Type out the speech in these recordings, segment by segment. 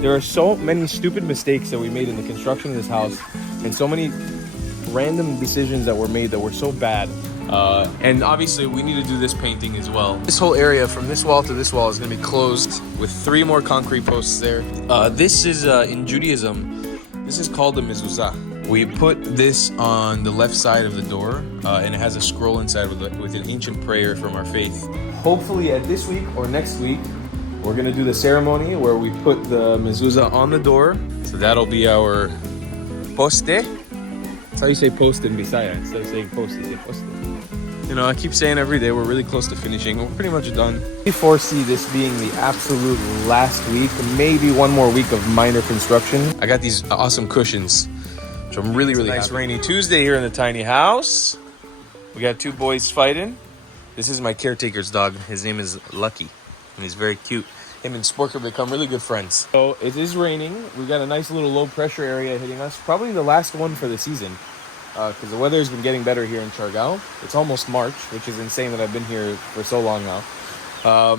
There are so many stupid mistakes that we made in the construction of this house, and so many random decisions that were made that were so bad. And obviously we need to do this painting as well. This whole area from this wall to this wall is going to be closed with 3 more concrete posts there. This is in Judaism, this is called the mezuzah. We put this on the left side of the door, and it has a scroll inside with an ancient prayer from our faith. Hopefully at this week or next week, we're gonna do the ceremony where we put the mezuzah on the door. So that'll be our poste. That's how you say post in Bisaya. Instead of saying post, you say poste. You know, I keep saying every day we're really close to finishing. We're pretty much done. We foresee this being the absolute last week, maybe one more week of minor construction. I got these awesome cushions, which I'm really nice happy. Rainy Tuesday here in the tiny house. We got 2 boys fighting. This is my caretaker's dog. His name is Lucky, and he's very cute. Him and Sporker become really good friends. So it is raining. We got a nice little low pressure area hitting us. Probably the last one for the season, because the weather has been getting better here in Siargao. It's almost March, which is insane that I've been here for so long now.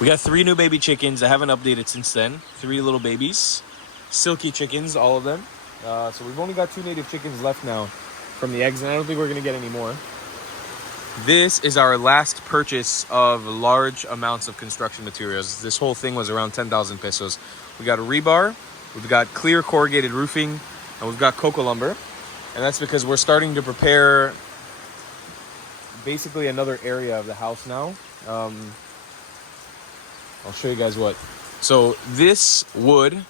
We got 3 new baby chickens. I haven't updated since then. 3 little babies, silky chickens, all of them. So we've only got 2 native chickens left now from the eggs, and I don't think we're gonna get any more. This is our last purchase of large amounts of construction materials. This whole thing was around 10,000 pesos. We got a rebar, we've got clear corrugated roofing, and we've got cocoa lumber. And that's because we're starting to prepare basically another area of the house now. I'll show you guys what. So this wood,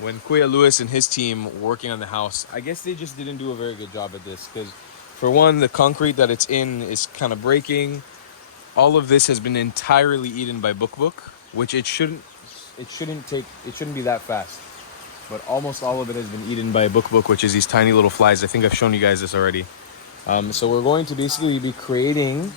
when Kuya Lewis and his team were working on the house, I guess they just didn't do a very good job at this, because for one, the concrete that it's in is kind of breaking. All of this has been entirely eaten by Bukbuk, which it shouldn't be that fast. But almost all of it has been eaten by Bukbuk, which is these tiny little flies. I think I've shown you guys this already. So we're going to basically be creating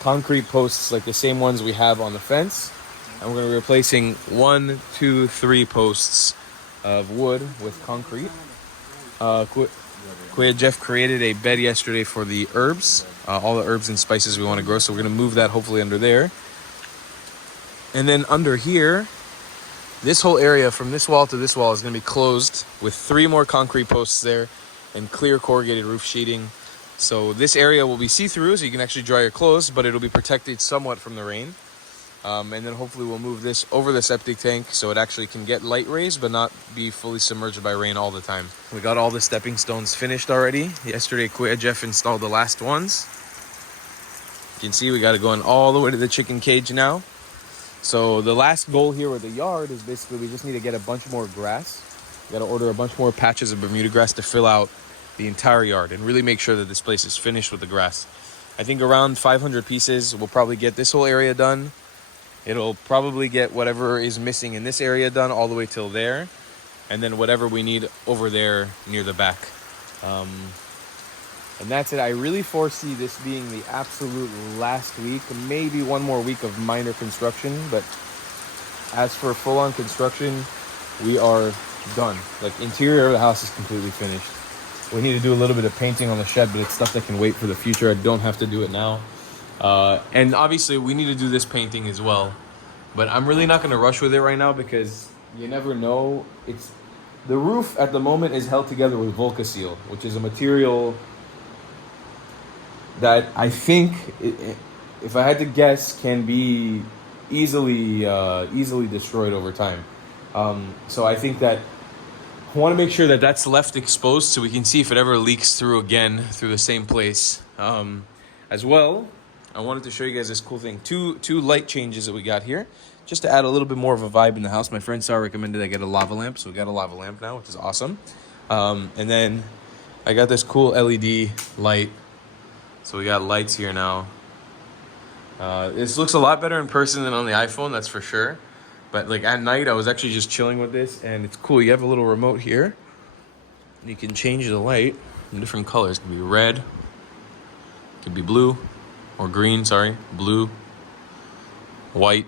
concrete posts like the same ones we have on the fence. And we're going to be replacing 1, 2, 3 posts of wood with concrete. Kuya Jeff created a bed yesterday for the herbs, all the herbs and spices we want to grow. So we're going to move that hopefully under there. And then under here, this whole area from this wall to this wall is going to be closed with 3 more concrete posts there and clear corrugated roof sheeting. So this area will be see-through, so you can actually dry your clothes, but it'll be protected somewhat from the rain. And then hopefully we'll move this over the septic tank so it actually can get light rays but not be fully submerged by rain all the time. We got all the stepping stones finished already. Yesterday, Kuya Jeff installed the last ones. You can see we got it going all the way to the chicken cage now. So the last goal here with the yard is basically we just need to get a bunch more grass. We got to order a bunch more patches of Bermuda grass to fill out the entire yard and really make sure that this place is finished with the grass. I think around 500 pieces will probably get this whole area done. It'll probably get whatever is missing in this area done all the way till there. And then whatever we need over there near the back. And that's it. I really foresee this being the absolute last week. Maybe one more week of minor construction. But as for full-on construction, we are done. Like, interior of the house is completely finished. We need to do a little bit of painting on the shed, but it's stuff that can wait for the future. I don't have to do it now. And obviously we need to do this painting as well, but I'm really not going to rush with it right now because you never know. The roof at the moment is held together with Volcaseal, which is a material that I think, if I had to guess, can be easily destroyed over time. So I think that I want to make sure that that's left exposed so we can see if it ever leaks through again through the same place. As well, I wanted to show you guys this cool thing. Two light changes that we got here, just to add a little bit more of a vibe in the house. My friend Sarah recommended I get a lava lamp, so we got a lava lamp now, which is awesome. And then I got this cool LED light. So we got lights here now. This looks a lot better in person than on the iPhone, that's for sure. But like at night, I was actually just chilling with this, and it's cool. You have a little remote here. You can change the light in different colors. It could be red, it could be blue, or green, sorry, blue, white.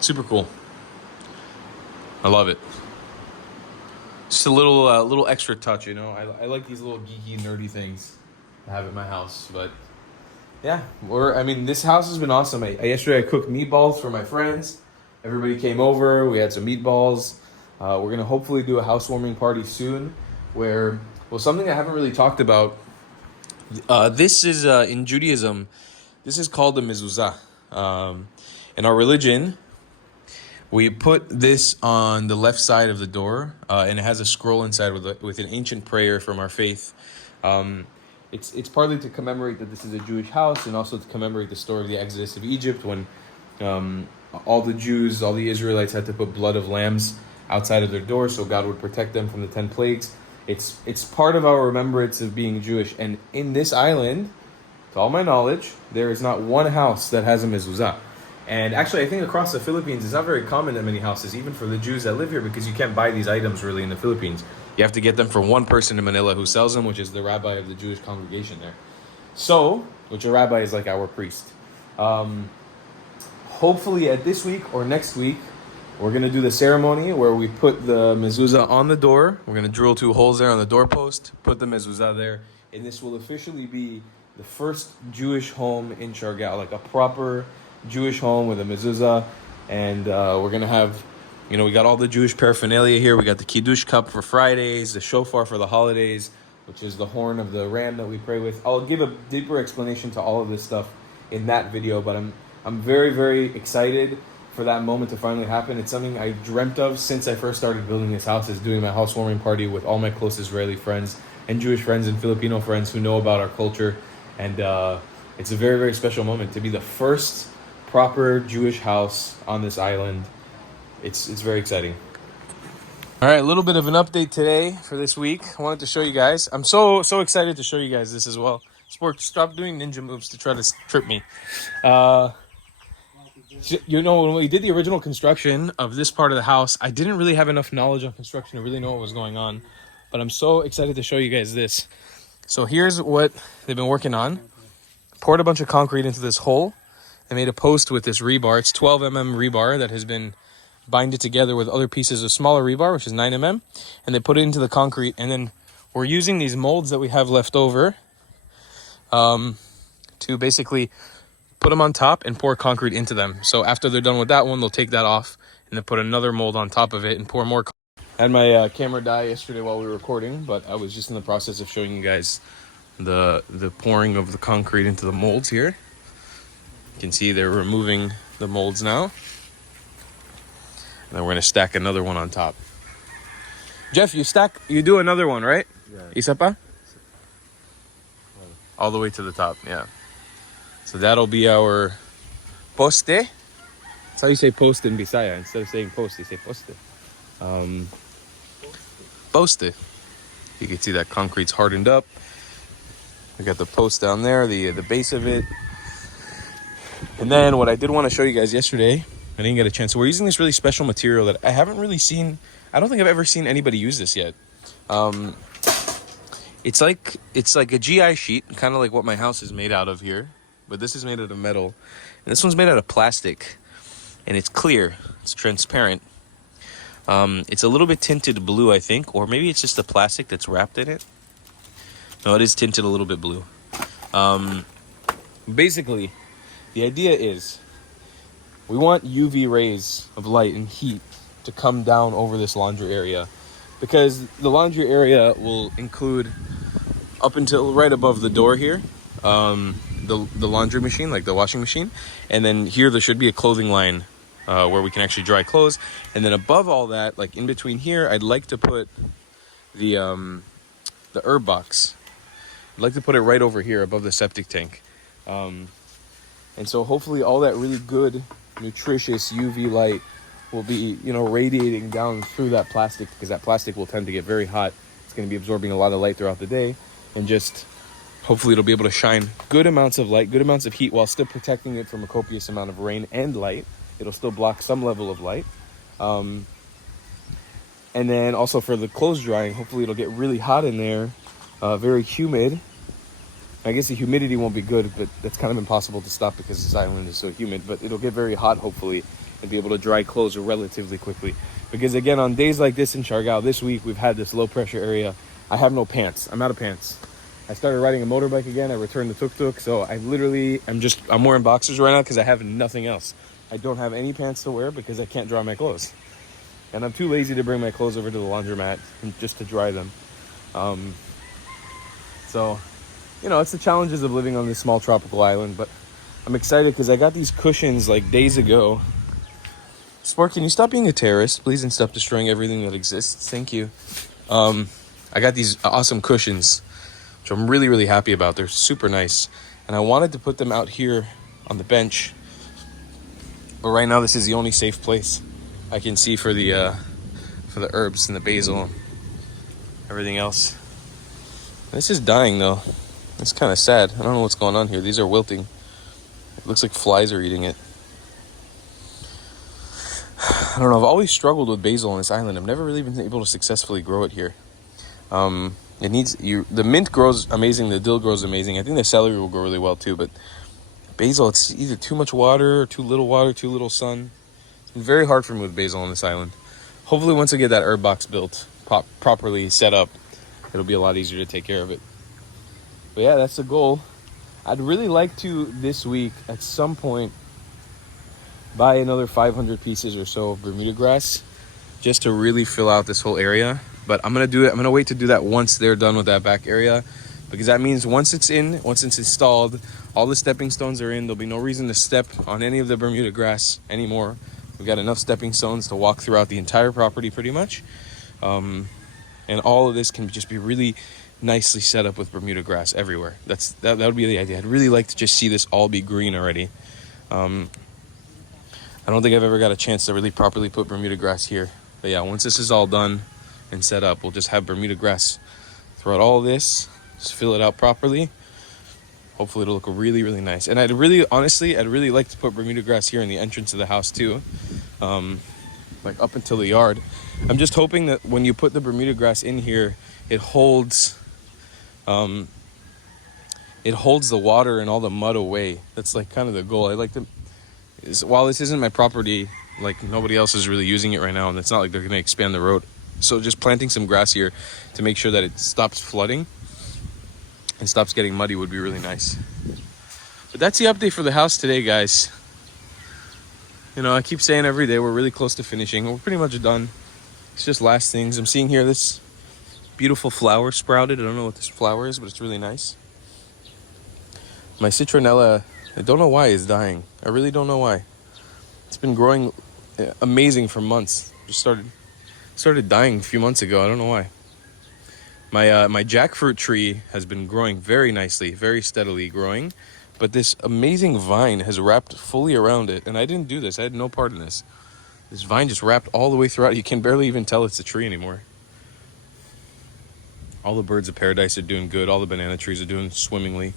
Super cool. I love it. Just a little extra touch, you know. I like these little geeky, nerdy things to have at my house. But yeah, this house has been awesome. Yesterday I cooked meatballs for my friends. Everybody came over. We had some meatballs. We're gonna hopefully do a housewarming party soon, where something I haven't really talked about. This is in Judaism. This is called the mezuzah. In our religion, we put this on the left side of the door, and it has a scroll inside with an ancient prayer from our faith. It's partly to commemorate that this is a Jewish house, and also to commemorate the story of the Exodus of Egypt, when all the Jews, all the Israelites had to put blood of lambs outside of their door so God would protect them from the 10 plagues. It's part of our remembrance of being Jewish. And in this island, to all my knowledge, there is not one house that has a mezuzah. And actually, I think across the Philippines, it's not very common that many houses, even for the Jews that live here, because you can't buy these items really in the Philippines. You have to get them from one person in Manila who sells them, which is the rabbi of the Jewish congregation there. So, which a rabbi is like our priest. Hopefully at this week or next week, we're going to do the ceremony where we put the mezuzah on the door. We're going to drill 2 holes there on the doorpost, put the mezuzah there, and this will officially be the first Jewish home in Siargao, like a proper Jewish home with a mezuzah. And we're going to have, we got all the Jewish paraphernalia here. We got the Kiddush cup for Fridays, the shofar for the holidays, which is the horn of the ram that we pray with. I'll give a deeper explanation to all of this stuff in that video, but I'm very, very excited for that moment to finally happen. It's something I dreamt of since I first started building this house, is doing my housewarming party with all my close Israeli friends and Jewish friends and Filipino friends who know about our culture. And it's a very, very special moment to be the first proper Jewish house on this island. It's very exciting. All right, a little bit of an update today for this week. I wanted to show you guys. I'm so excited to show you guys this as well. Sport, stop doing ninja moves to try to trip me. When we did the original construction of this part of the house, I didn't really have enough knowledge on construction to really know what was going on. But I'm so excited to show you guys this. So here's what they've been working on. Poured a bunch of concrete into this hole. I made a post with this rebar. It's 12 mm rebar that has been binded together with other pieces of smaller rebar, which is 9 mm. And they put it into the concrete. And then we're using these molds that we have left over to basically put them on top and pour concrete into them. So after they're done with that one, they'll take that off and then put another mold on top of it and pour more. I had my camera die yesterday while we were recording, but I was just in the process of showing you guys the pouring of the concrete into the molds here. You can see they're removing the molds now. And then we're gonna stack another one on top. Jeff, you do another one, right? Yeah. Isa pa? All the way to the top, yeah. So that'll be our poste. That's how you say post in Bisaya. Instead of saying post, you say poste. Poste. You can see that concrete's hardened up. We got the post down there, the base of it. And then what I did want to show you guys yesterday, I didn't get a chance. So we're using this really special material that I haven't really seen. I don't think I've ever seen anybody use this yet. It's like a GI sheet, kind of like what my house is made out of here. But this is made out of metal. And this one's made out of plastic. And it's clear. It's transparent. It's a little bit tinted blue, I think. Or maybe it's just the plastic that's wrapped in it. No, it is tinted a little bit blue. Basically, the idea is we want UV rays of light and heat to come down over this laundry area. Because the laundry area will include up until right above the door here. The laundry machine, like the washing machine, and then here there should be a clothing line where we can actually dry clothes. And then above all that, like in between here, I'd like to put the herb box. I'd like to put it right over here above the septic tank. And so hopefully all that really good, nutritious UV light will be, radiating down through that plastic, because that plastic will tend to get very hot. It's going to be absorbing a lot of light throughout the day, and just hopefully it'll be able to shine good amounts of light, good amounts of heat, while still protecting it from a copious amount of rain and light. It'll still block some level of light. And then also for the clothes drying, hopefully it'll get really hot in there, very humid. I guess the humidity won't be good, but that's kind of impossible to stop because this island is so humid. But it'll get very hot, hopefully, and be able to dry clothes relatively quickly. Because again, on days like this in Siargao, this week we've had this low pressure area. I have no pants. I'm out of pants. I started riding a motorbike again. I returned the tuk-tuk. So I literally I'm wearing boxers right now because I have nothing else. I don't have any pants to wear because I can't dry my clothes. And I'm too lazy to bring my clothes over to the laundromat just to dry them. So, you know, it's the challenges of living on this small tropical island, but I'm excited because I got these cushions like days ago. Sport, can you stop being a terrorist, please, and stop destroying everything that exists? Thank you. I got these awesome cushions, which I'm really, really happy about. They're super nice. And I wanted to put them out here on the bench, but right now this is the only safe place I can see for the herbs and the basil, everything else. This is dying though. It's kind of sad. I don't know what's going on here. These are wilting. It looks like flies are eating it. I don't know. I've always struggled with basil on this island. I've never really been able to successfully grow it here. It needs the mint grows amazing. The dill grows amazing. I think the celery will grow really well too. But basil, it's either too much water or too little sun. It's been very hard for me with basil on this island. Hopefully, once I get that herb box built, properly set up, it'll be a lot easier to take care of it. But yeah, that's the goal. I'd really like to, this week, at some point, buy another 500 pieces or so of Bermuda grass just to really fill out this whole area. But I'm going to do it. I'm going to wait to do that once they're done with that back area, because that means once it's installed, all the stepping stones are in. There'll be no reason to step on any of the Bermuda grass anymore. We've got enough stepping stones to walk throughout the entire property pretty much. And all of this can just be really nicely set up with Bermuda grass everywhere. That would be the idea. I'd really like to just see this all be green already. I don't think I've ever got a chance to really properly put Bermuda grass here. But yeah, once this is all done and set up, we'll just have Bermuda grass throughout all of this. Just fill it out properly. Hopefully it'll look really, really nice. And I'd really like to put Bermuda grass here in the entrance of the house too. Like up until the yard. I'm just hoping that when you put the Bermuda grass in here, it holds the water and all the mud away. That's like kind of the goal. I like to, while this isn't my property, like nobody else is really using it right now, and it's not like they're going to expand the road. So just planting some grass here to make sure that it stops flooding and stops getting muddy would be really nice. But that's the update for the house today, guys. You know, I keep saying every day we're really close to finishing. We're pretty much done. It's just last things. I'm seeing here this beautiful flower sprouted. I don't know what this flower is, but it's really nice. My citronella, I don't know why, is dying. I really don't know why. It's been growing amazing for months. Just started dying a few months ago. I don't know why. My jackfruit tree has been growing very nicely, very steadily growing. But this amazing vine has wrapped fully around it. And I didn't do this. I had no part in this. This vine just wrapped all the way throughout. You can barely even tell it's a tree anymore. All the birds of paradise are doing good. All the banana trees are doing swimmingly.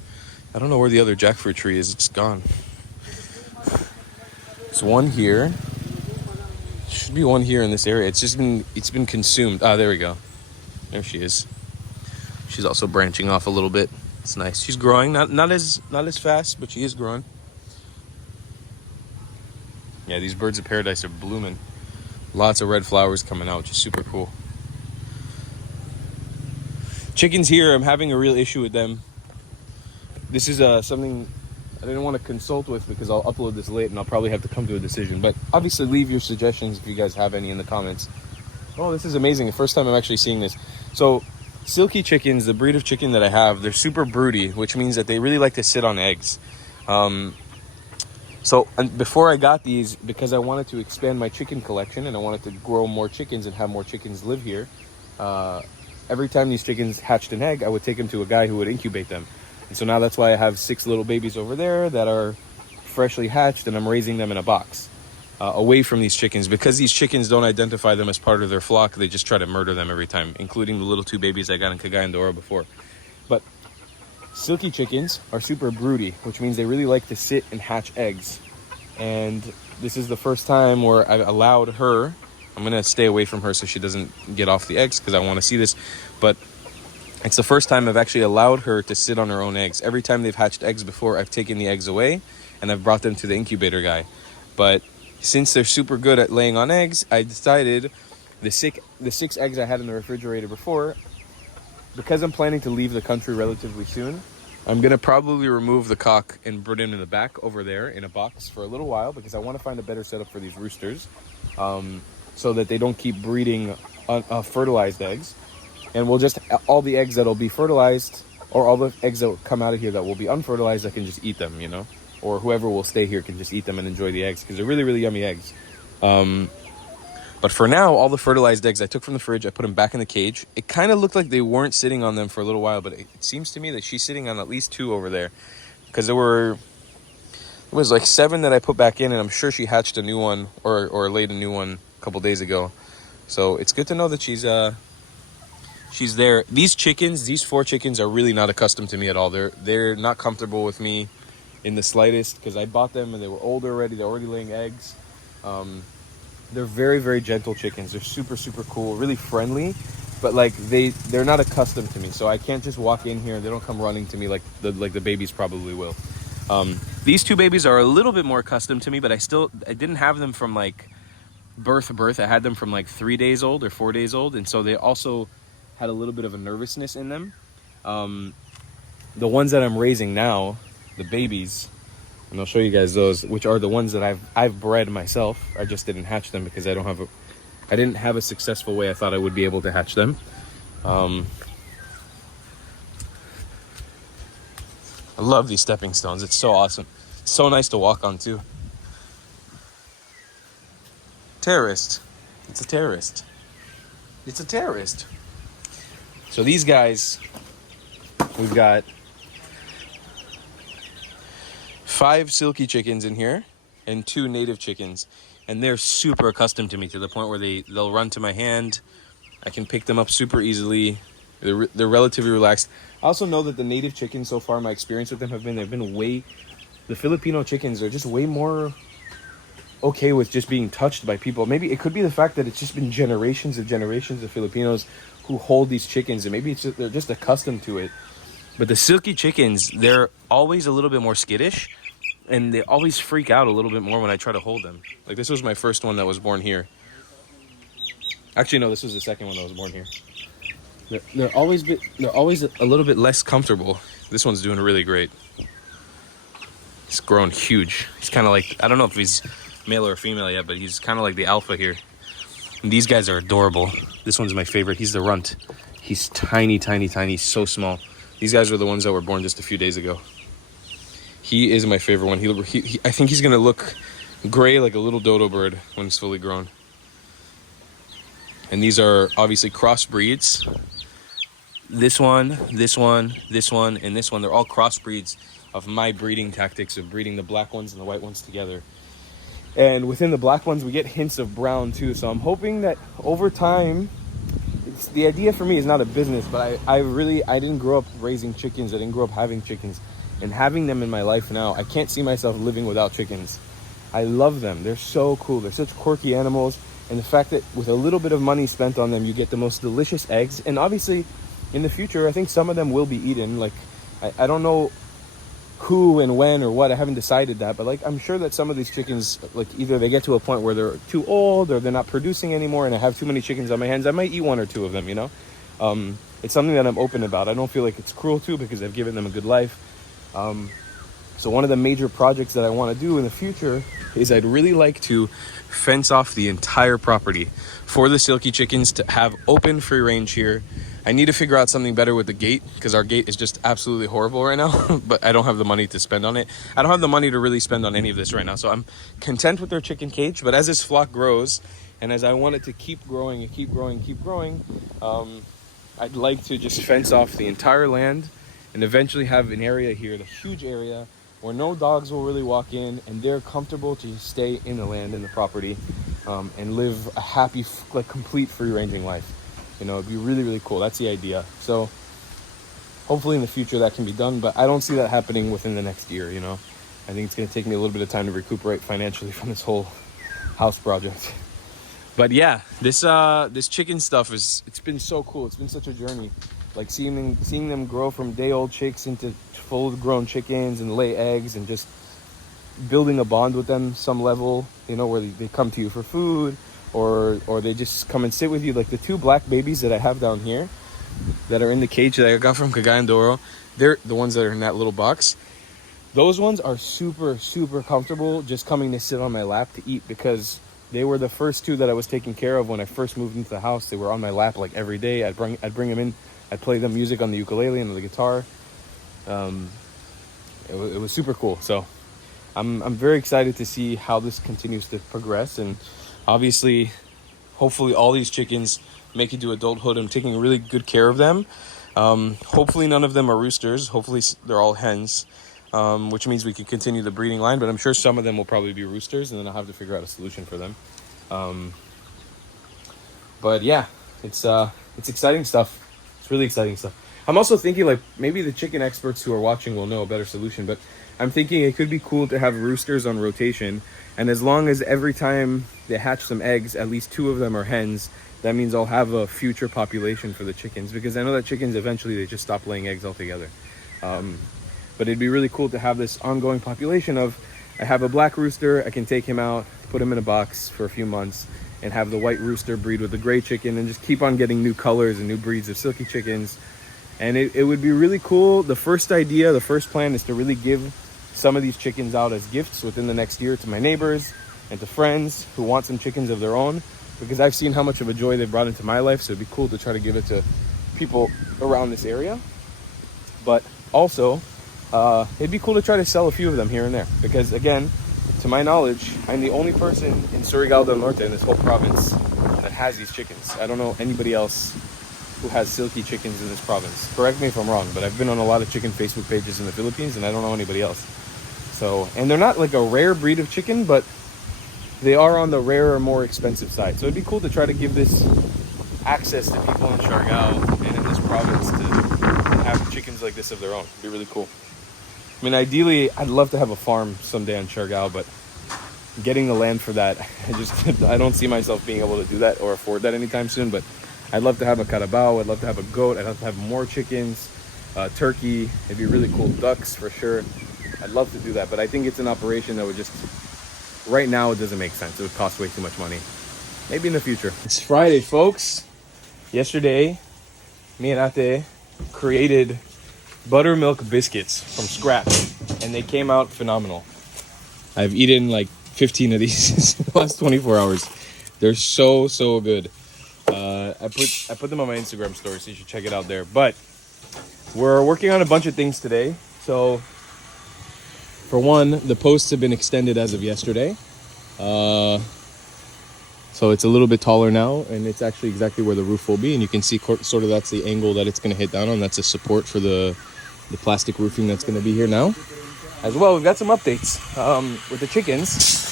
I don't know where the other jackfruit tree is. It's gone. There's one here. Should be one here in this area. It's been consumed. Ah, there we go. There she is. She's also branching off a little bit. It's nice. She's growing. Not as fast, but she is growing. Yeah, these birds of paradise are blooming. Lots of red flowers coming out, which is super cool. Chickens here, I'm having a real issue with them. This is something I didn't want to consult with because I'll upload this late and I'll probably have to come to a decision. But obviously leave your suggestions if you guys have any in the comments. Oh, this is amazing. The first time I'm actually seeing this. So silky chickens, the breed of chicken that I have, they're super broody, which means that they really like to sit on eggs. So before I got these, because I wanted to expand my chicken collection and I wanted to grow more chickens and have more chickens live here, every time these chickens hatched an egg, I would take them to a guy who would incubate them. And so now that's why I have 6 little babies over there that are freshly hatched, and I'm raising them in a box away from these chickens. Because these chickens don't identify them as part of their flock, they just try to murder them every time, including the little 2 babies I got in Cagayan de Oro before. But silky chickens are super broody, which means they really like to sit and hatch eggs. And this is the first time where I allowed her, I'm going to stay away from her so she doesn't get off the eggs because I want to see this, but it's the first time I've actually allowed her to sit on her own eggs. Every time they've hatched eggs before, I've taken the eggs away and I've brought them to the incubator guy. But since they're super good at laying on eggs, I decided the 6 eggs I had in the refrigerator before, because I'm planning to leave the country relatively soon, I'm gonna probably remove the cock and put him in the back over there in a box for a little while because I want to find a better setup for these roosters, so that they don't keep breeding fertilized eggs. And we'll just, all the eggs that'll be fertilized, or all the eggs that will come out of here that will be unfertilized, I can just eat them, you know, or whoever will stay here can just eat them and enjoy the eggs because they're really, really yummy eggs. But for now, all the fertilized eggs I took from the fridge, I put them back in the cage. It kind of looked like they weren't sitting on them for a little while, but it seems to me that she's sitting on at least 2 over there, because it was like 7 that I put back in, and I'm sure she hatched a new one or laid a new one a couple days ago. So it's good to know that she's there. These 4 chickens are really not accustomed to me at all. They're not comfortable with me in the slightest, because I bought them and they were older already. They're already laying eggs. They're very, very gentle chickens. They're super, super cool, really friendly, but like they're not accustomed to me. So I can't just walk in here and they don't come running to me like the babies probably will. These 2 babies are a little bit more accustomed to me, but I didn't have them from like birth. I had them from like 3 days old or 4 days old, and so they also had a little bit of a nervousness in them. The ones that I'm raising now, the babies, and I'll show you guys those, which are the ones that I've bred myself. I just didn't hatch them because I didn't have a successful way I thought I would be able to hatch them. I love these stepping stones. It's so awesome. It's so nice to walk on too. Terrorist. It's a terrorist. It's a terrorist. So these guys, we've got 5 silky chickens in here and 2 native chickens, and they're super accustomed to me to the point where they'll run to my hand. I can pick them up super easily. They're relatively relaxed. I also know that the native chickens, so far my experience with them the Filipino chickens are just way more okay with just being touched by people. Maybe it could be the fact that it's just been generations of Filipinos who hold these chickens, and maybe they're just accustomed to it. But the silky chickens, they're always a little bit more skittish, and they always freak out a little bit more when I try to hold them. Like this was my first one that was born here. Actually, no, this was the second one that was born here. They're always a little bit less comfortable. This one's doing really great. He's grown huge. He's kind of like, I don't know if he's male or female yet, but he's kind of like the alpha here. And these guys are adorable. This one's my favorite. He's the runt. He's tiny, tiny, tiny, so small. These guys are the ones that were born just a few days ago. He is my favorite one. I think he's going to look gray like a little dodo bird when he's fully grown. And these are obviously crossbreeds. This one, this one, this one, and this one. They're all crossbreeds of my breeding tactics of breeding the black ones and the white ones together. And within the black ones, we get hints of brown too. So I'm hoping that over time, the idea for me is not a business, but I didn't grow up raising chickens. I didn't grow up having chickens. And having them in my life now, I can't see myself living without chickens. I love them. They're so cool. They're such quirky animals. And the fact that with a little bit of money spent on them, you get the most delicious eggs. And obviously, in the future, I think some of them will be eaten. Like, I don't know who and when or what. I haven't decided that. But, like, I'm sure that some of these chickens, like, either they get to a point where they're too old or they're not producing anymore and I have too many chickens on my hands. I might eat 1 or 2 of them, you know? It's something that I'm open about. I don't feel like it's cruel to because I've given them a good life. So one of the major projects that I want to do in the future is I'd really like to fence off the entire property for the silky chickens to have open free range here. I need to figure out something better with the gate because our gate is just absolutely horrible right now, but I don't have the money to spend on it. I don't have the money to really spend on any of this right now. So I'm content with their chicken cage, but as this flock grows and as I want it to keep growing and keep growing, I'd like to just fence off the entire land and eventually have an area here, the huge area, where no dogs will really walk in and they're comfortable to just stay in the land, in the property, and live a happy, like complete free-ranging life. You know, it'd be really, really cool. That's the idea. So hopefully in the future that can be done, but I don't see that happening within the next year, you know. I think it's going to take me a little bit of time to recuperate financially from this whole house project. But yeah, this chicken stuff it's been so cool. It's been such a journey. Like seeing them grow from day-old chicks into full-grown chickens and lay eggs and just building a bond with them some level, you know, where they come to you for food or they just come and sit with you. Like the 2 black babies that I have down here that are in the cage that I got from Cagayan de Oro, they're the ones that are in that little box. Those ones are super, super comfortable just coming to sit on my lap to eat, because they were the first two that I was taking care of when I first moved into the house. They were on my lap like every day. I'd bring them in. I'd play them music on the ukulele and the guitar. It was super cool. So I'm very excited to see how this continues to progress. And obviously, hopefully all these chickens make it to adulthood. I'm taking really good care of them. Hopefully none of them are roosters. Hopefully they're all hens. Which means we can continue the breeding line, but I'm sure some of them will probably be roosters, and then I'll have to figure out a solution for them. But yeah, it's exciting stuff. It's really exciting stuff. I'm also thinking, like, maybe the chicken experts who are watching will know a better solution, but I'm thinking it could be cool to have roosters on rotation, and as long as every time they hatch some eggs, at least 2 of them are hens, that means I'll have a future population for the chickens, because I know that chickens eventually they just stop laying eggs altogether. But it'd be really cool to have this ongoing population of, I have a black rooster, I can take him out, put him in a box for a few months, and have the white rooster breed with the gray chicken, and just keep on getting new colors and new breeds of silky chickens. And it would be really cool. The first plan is to really give some of these chickens out as gifts within the next year to my neighbors and to friends who want some chickens of their own, because I've seen how much of a joy they've brought into my life. So it'd be cool to try to give it to people around this area. But also, it'd be cool to try to sell a few of them here and there, because again, to my knowledge, I'm the only person in Surigao del Norte, in this whole province, that has these chickens. I don't know anybody else who has silky chickens in this province. Correct me if I'm wrong, but I've been on a lot of chicken Facebook pages in the Philippines, and I don't know anybody else. So, and they're not like a rare breed of chicken, but they are on the rarer, more expensive side. So it'd be cool to try to give this access to people in Siargao and in this province to have chickens like this of their own. It'd be really cool. I mean, ideally, I'd love to have a farm someday on Siargao, but getting the land for that, I don't see myself being able to do that or afford that anytime soon. But I'd love to have a carabao, I'd love to have a goat, I'd love to have more chickens, turkey. It'd be really cool. Ducks for sure. I'd love to do that, but I think it's an operation that would just, right now it doesn't make sense. It would cost way too much money. Maybe in the future. It's Friday, folks. Yesterday, me and Ate created buttermilk biscuits from scratch, and they came out phenomenal. I've eaten like 15 of these in the last 24 hours. They're so good. I put them on my Instagram story, so you should check it out there. But we're working on a bunch of things today. So for one, the posts have been extended as of yesterday. So it's a little bit taller now, and it's actually exactly where the roof will be. And you can see sort of that's the angle that it's going to hit down on. That's a support for the plastic roofing that's going to be here now. As well, we've got some updates with the chickens.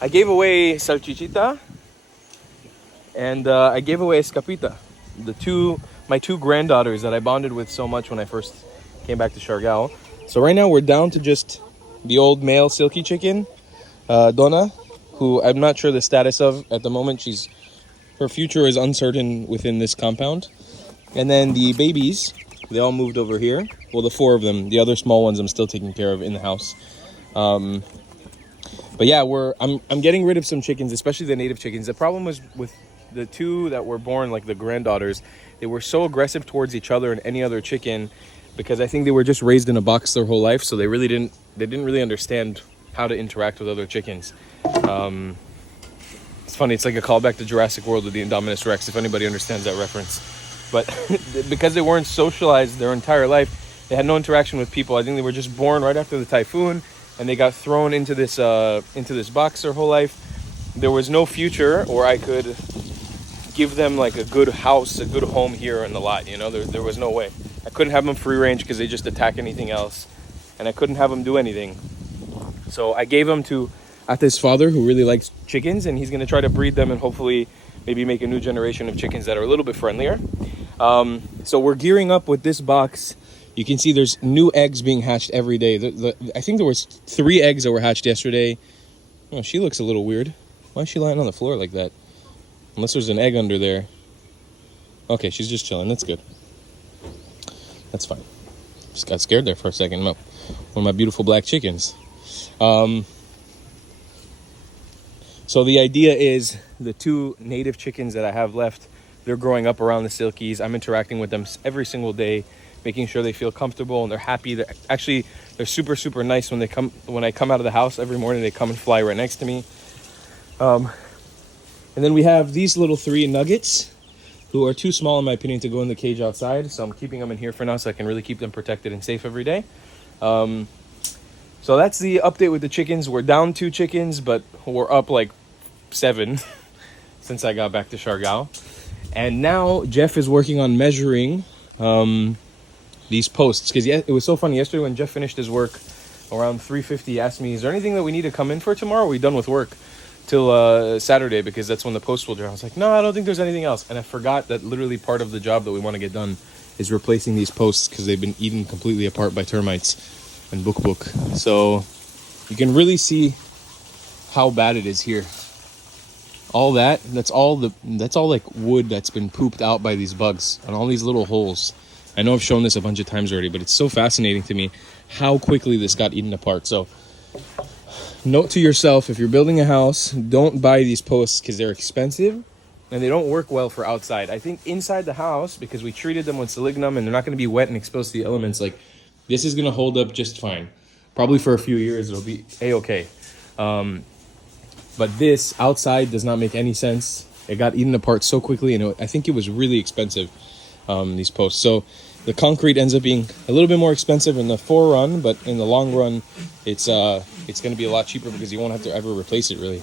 I gave away Salchichita and I gave away Escapita, my two granddaughters that I bonded with so much when I first came back to Siargao. So right now we're down to just the old male silky chicken, Donna, who I'm not sure the status of at the moment. Her future is uncertain within this compound. And then the babies, they all moved over here. Well, the 4 of them. The other small ones I'm still taking care of in the house. But yeah, I'm getting rid of some chickens, especially the native chickens. The problem was with the 2 that were born, like the granddaughters, they were so aggressive towards each other and any other chicken, because I think they were just raised in a box their whole life, so they didn't really understand how to interact with other chickens. It's funny, it's like a callback to Jurassic World with the Indominus Rex, if anybody understands that reference. But because they weren't socialized their entire life, they had no interaction with people. I think they were just born right after the typhoon, and they got thrown into this box their whole life. There was no future, or I could give them like a good house, a good home here in the lot. You know, there was no way. I couldn't have them free range because they just attack anything else, and I couldn't have them do anything. So I gave them to Ate's father, who really likes chickens, and he's going to try to breed them and hopefully maybe make a new generation of chickens that are a little bit friendlier. So we're gearing up with this box. You can see there's new eggs being hatched every day. I think there was 3 eggs that were hatched yesterday. Oh, she looks a little weird. Why is she lying on the floor like that? Unless there's an egg under there. Okay, she's just chilling. That's good. That's fine. Just got scared there for a second. No, one of my beautiful black chickens. So the idea is the 2 native chickens that I have left, they're growing up around the silkies. I'm interacting with them every single day. making sure they feel comfortable and they're happy. They're super, super nice when I come out of the house every morning. They come and fly right next to me. And then we have these little 3 nuggets who are too small in my opinion to go in the cage outside. So I'm keeping them in here for now so I can really keep them protected and safe every day. So that's the update with the chickens. We're down 2 chickens, but we're up like 7 since I got back to Siargao. And now Jeff is working on measuring these posts. Because it was so funny. Yesterday when Jeff finished his work around 3:50, he asked me, is there anything that we need to come in for tomorrow? Are we done with work till Saturday? Because that's when the post will dry. I was like, no, I don't think there's anything else. And I forgot that literally part of the job that we want to get done is replacing these posts because they've been eaten completely apart by termites and buk. So you can really see how bad it is here. All that's all like wood that's been pooped out by these bugs and all these little holes. I know I've shown this a bunch of times already, but it's so fascinating to me how quickly this got eaten apart. So note to yourself, if you're building a house, don't buy these posts because they're expensive and they don't work well for outside. I think inside the house, because we treated them with Selignum and they're not going to be wet and exposed to the elements, like this is going to hold up just fine. Probably for a few years, it'll be A-okay. But this outside does not make any sense. It got eaten apart so quickly, and I think it was really expensive, these posts. So the concrete ends up being a little bit more expensive in the run, but in the long run, it's going to be a lot cheaper because you won't have to ever replace it, really.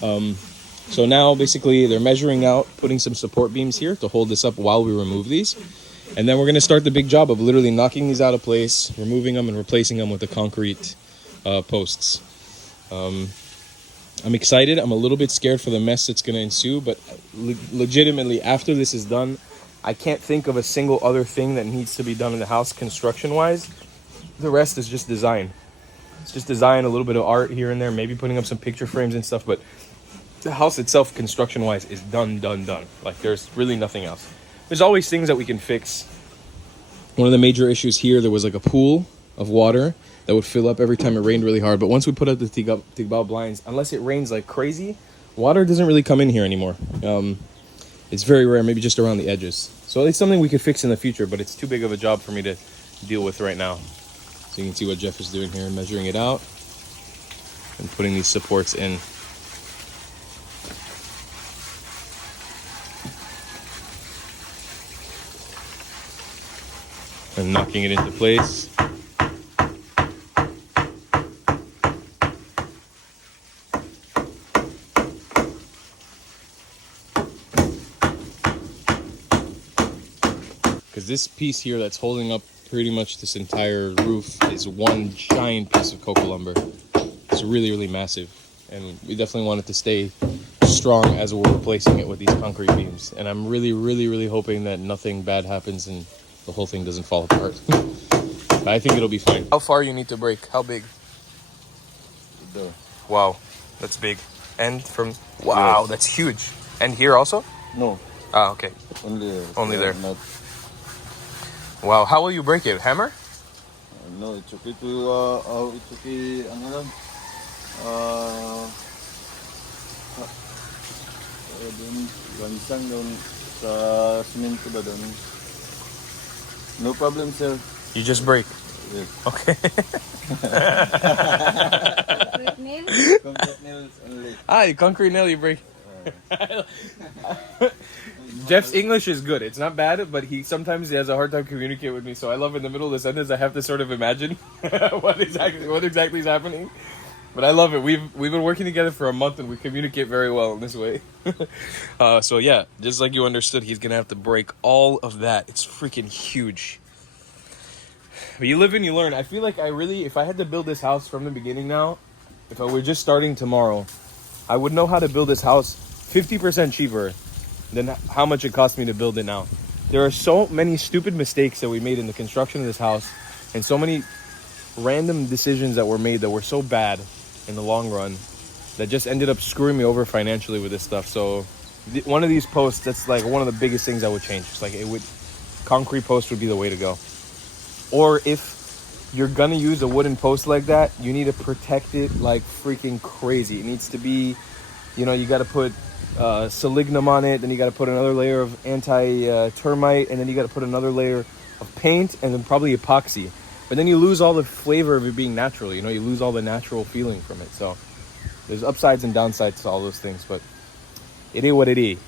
So now, basically, they're measuring out, putting some support beams here to hold this up while we remove these. And then we're going to start the big job of literally knocking these out of place, removing them, and replacing them with the concrete posts. I'm excited. I'm a little bit scared for the mess that's going to ensue, but legitimately, after this is done, I can't think of a single other thing that needs to be done in the house construction-wise. The rest is just design. It's just design, a little bit of art here and there, maybe putting up some picture frames and stuff, but the house itself, construction-wise, is done. Like, there's really nothing else. There's always things that we can fix. One of the major issues here, there was like a pool of water that would fill up every time it rained really hard. But once we put up the Tigbao blinds, unless it rains like crazy, water doesn't really come in here anymore. It's very rare, maybe just around the edges. So it's something we could fix in the future, but it's too big of a job for me to deal with right now. So you can see what Jeff is doing here, measuring it out and putting these supports in. And knocking it into place. Because this piece here that's holding up pretty much this entire roof is one giant piece of cocoa lumber. It's really, really massive. And we definitely want it to stay strong as we're replacing it with these concrete beams. And I'm really, really, really hoping that nothing bad happens and the whole thing doesn't fall apart. But I think it'll be fine. How far you need to break? How big? There. Wow, that's big. And from... Wow, yes. That's huge. And here also? No. Ah, okay. Only there. Not... Wow, how will you break it? Hammer? No, it's okay to... it's okay... Ano lang? Doon, lansang doon sa simento ba doon? No problem, sir. You just break? Yes. Okay. Concrete nails only. You concrete nail, you break. Jeff's English is good. It's not bad, but he sometimes has a hard time communicating with me. So I love in the middle of the sentence, I have to sort of imagine what exactly is happening. But I love it. We've been working together for a month and we communicate very well in this way. So yeah, just like you understood, he's gonna have to break all of that. It's freaking huge. But you live and you learn. I feel like if I had to build this house from the beginning now, if I were just starting tomorrow, I would know how to build this house 50% cheaper than how much it cost me to build it now. There are so many stupid mistakes that we made in the construction of this house and so many random decisions that were made that were so bad in the long run that just ended up screwing me over financially with this stuff. So one of these posts, that's like one of the biggest things I would change. It's like concrete post would be the way to go. Or if you're gonna use a wooden post like that, you need to protect it like freaking crazy. It needs to be, you gotta put Selignum on it, then you gotta put another layer of anti-termite, and then you gotta put another layer of paint and then probably epoxy. But then you lose all the flavor of it being natural. You know, you lose all the natural feeling from it. So there's upsides and downsides to all those things, but it is what it is.